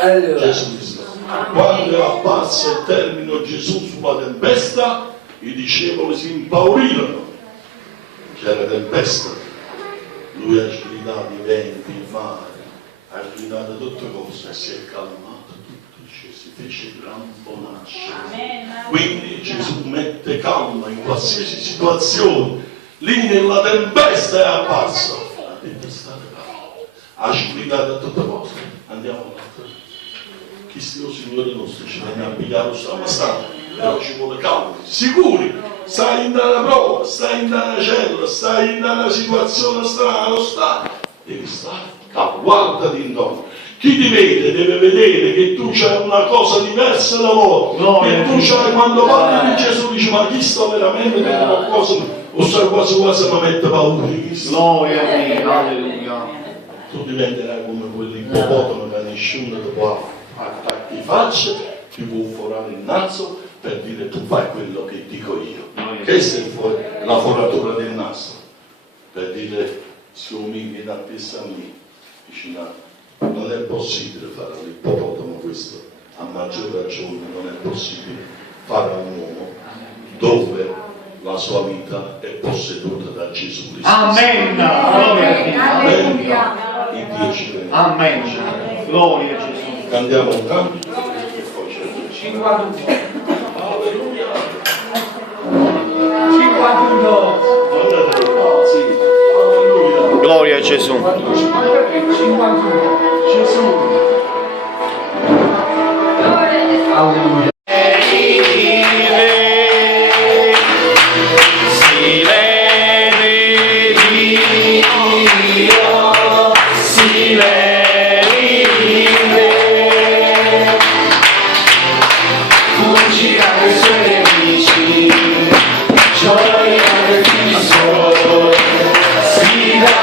Gesù Cristo. Quando è apparso il termine Gesù sulla tempesta, i discepoli si impaurirono. C'era tempesta. Lui ha gridato i venti, il mare, ha gridato tutte cose e si è calmato tutto, si fece gran bonaccia. Quindi Gesù mette calma in qualsiasi situazione. Lì nella tempesta è apparso. Ha detto state calmi. Ha gridato tutte cose. Andiamo avanti. Chi sia il Signore nostro ci viene a pigliare, stiamo stando, però ci vuole calmi, sicuri. Stai in una prova, stai in una cella, stai in una situazione strana, lo stai. Devi stare calmo, guardati intorno. Chi ti vede deve vedere che tu c'hai una cosa diversa da loro. Che tu c'hai, quando parli di Gesù dici ma chi sta veramente per qualcosa? O sta quasi quasi mi mette paura di Cristo. Alleluia. Tu diventerai come quell'ippopotamo che nessuno ti può attacchi faccia, ti può forare il naso per dire tu fai quello che dico io. Questa è la foratura del naso, per dire si umili da pista lì. Dici no, non è possibile fare all'ippopotamo questo, a maggior ragione non è possibile fare a un uomo dove la sua vita è posseduta da Gesù Cristo. Amen. Alleluia. Il Dio ci vede. Amen. Gloria a Gesù. Andiamo un canto e poi c'è 51. Alleluia. 51. Alleluia. Gloria a Gesù. 51. Gesù. Alleluia. Gioia del Cristo, si dà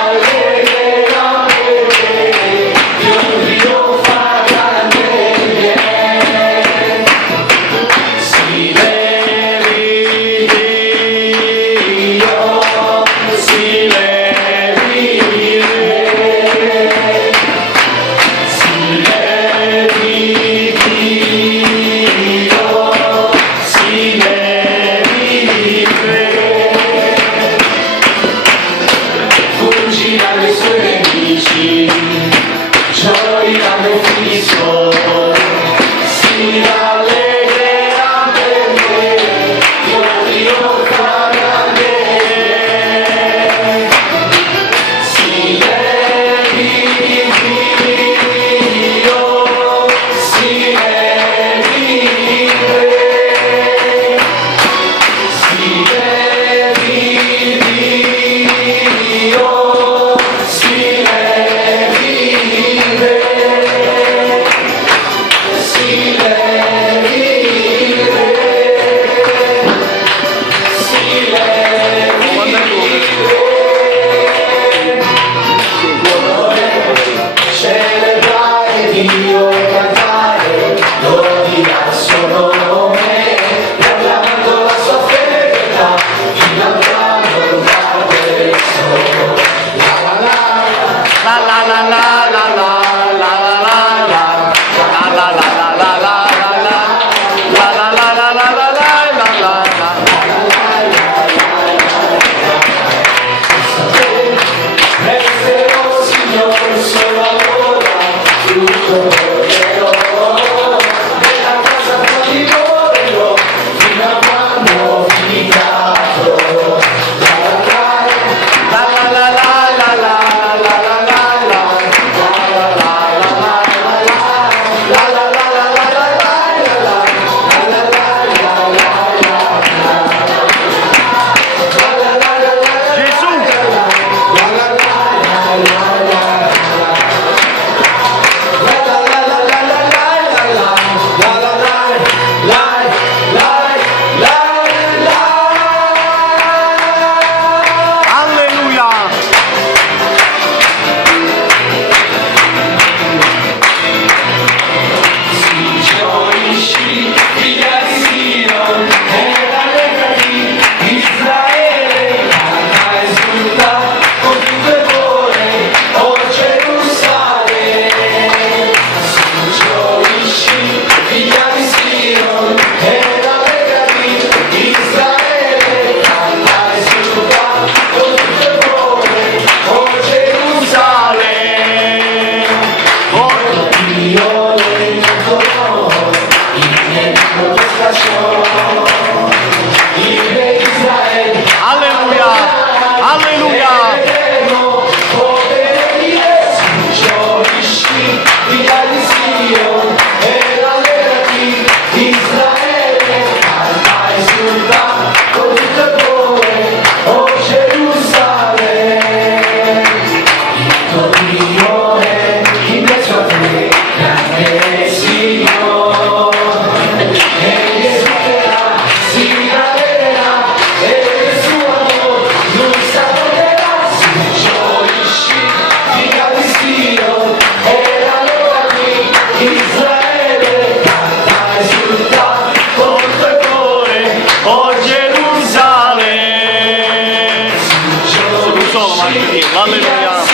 Dio, alleluia.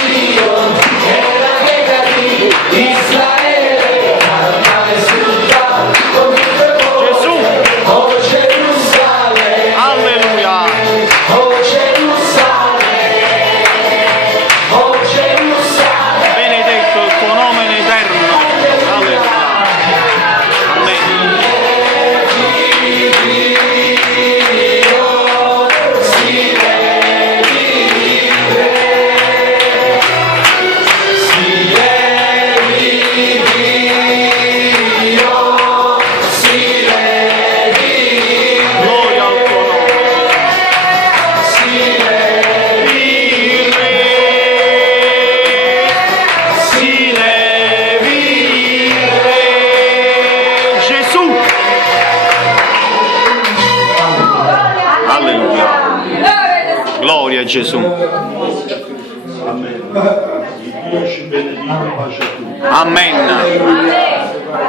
Gesù, alleluia. Benedetto il tuo nome in eterno. Alleluia. Amen. Gloria al tuo nome. Si levi il re. Gesù. Alleluia. Gloria a Gesù. Amen. Il Dio ci benedica, pace a tutti. Amen.